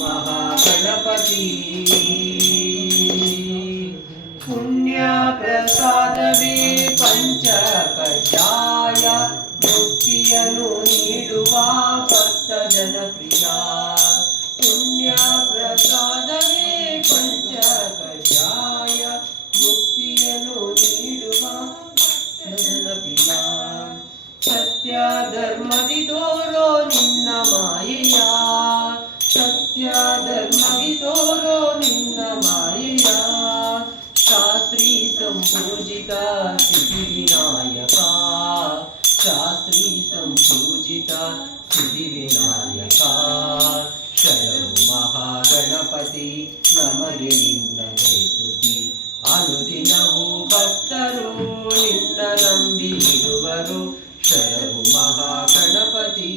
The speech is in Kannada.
महागणपति पुण्य प्रसादवे पंचकजाय मुक्तियनु नीಡುವ ಭಕ್ತ ಜನಪ್ರಿಯ पुण्य प्रसादवे पंचकजाय मुक्तियनु नीಡುವ ಭಕ್ತ ಜನಪ್ರಿಯ सत्य धर्मದಿ ತೋರೋ ನಿನ್ನ ಮಾಯೆಯ सत्य धर्मದಿ ತೋರೋ ನಿನ್ನ ಮಾಯೆಯ शास्त्री संपूजित सिद्धिविनायक शास्त्री संपूजित सिद्धिविनायक शरणु महागणपति नमगे निन्नगे स्तुति अनुदिनवೂ ಭಕ್ತರು ನಿನ್ನ ನಂಬಿ ಇರುವರು ಶರಣು महागणपति।